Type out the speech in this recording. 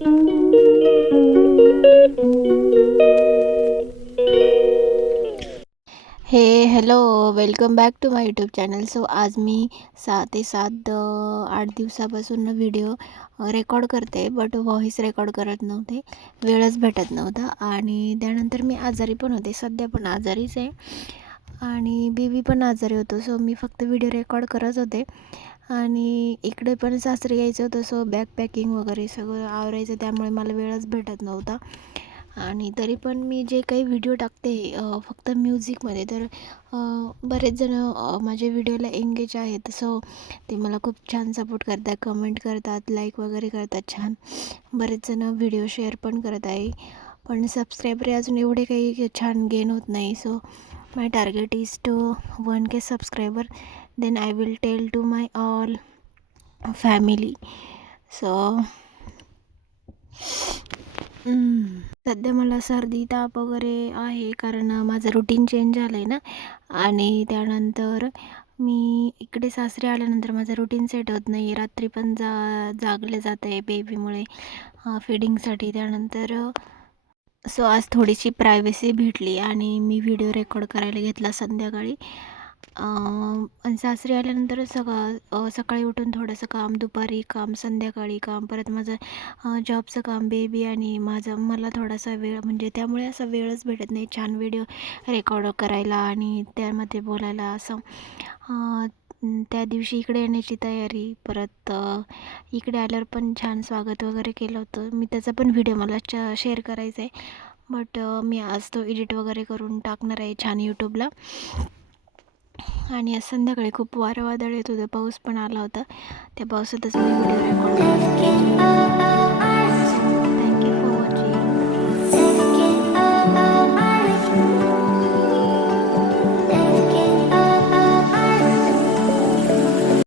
हे hello, welcome back to my YouTube channel. So आज मी 6 ते 7 8 दिवसापासून व्हिडिओ रेकॉर्ड करते, बट व्हॉईस रेकॉर्ड करत नव्हते. वेळच भेटत नव्हता आणि त्यानंतर मी आजारी पण होते. सध्या पण आजारीच आहे आणि बेबी पण आजारी होतो. सो मी फक्त व्हिडिओ रेकॉर्ड करत होते आणि इकडे पण सासरी यायचं होतं. सो बॅग पॅकिंग वगैरे सगळं आवरायचं, त्यामुळे मला वेळच भेटत नव्हता. आणि तरी पण मी जे काही व्हिडिओ टाकते फक्त म्युझिकमध्ये, तर बरेच जण माझ्या व्हिडिओला एंगेज आहेत. सो ते मला खूप छान सपोर्ट करतात, कमेंट करतात, लाईक वगैरे करतात. छान बरेच जण व्हिडिओ शेअर पण करत आहे, पण सबस्क्रायबर अजून एवढे काही छान गेन होत नाही. So my target is to 1K subscriber, then I will tell to my all family. So सध्या मला सर्दी ताप वगैरे आहे, कारण माझं रुटीन चेंज झालं आहे ना. आणि त्यानंतर मी इकडे सासरी आल्यानंतर माझं रुटीन सेट होत नाही. रात्री पण जागले जात आहे बेबीमुळे फिडिंगसाठी. त्यानंतर सो आज थोडीशी प्रायव्हसी भेटली आणि मी व्हिडिओ रेकॉर्ड करायला घेतला संध्याकाळी. आणि सासरी आल्यानंतर सकाळी उठून थोडंसं काम, दुपारी काम, संध्याकाळी काम, परत माझं जॉबचं काम, बेबी आणि मला थोडासा वेळ, म्हणजे त्यामुळे असा वेळच भेटत नाही छान व्हिडिओ रेकॉर्ड करायला आणि त्यामध्ये बोलायला. असं त्या दिवशी इकडे येण्याची तयारी, परत इकडे आल्यावर पण छान स्वागत वगैरे केलं होतं. मी त्याचा पण व्हिडिओ मला शेअर करायचा आहे, बट मी आज तो एडिट वगैरे करून टाकणार आहे छान यूट्यूबला. आणि आज संध्याकाळी खूप वारं वादळ येत होतं, पाऊस पण आला होता. त्या पावसातच मी व्हिडिओ रेकॉर्ड करत होते.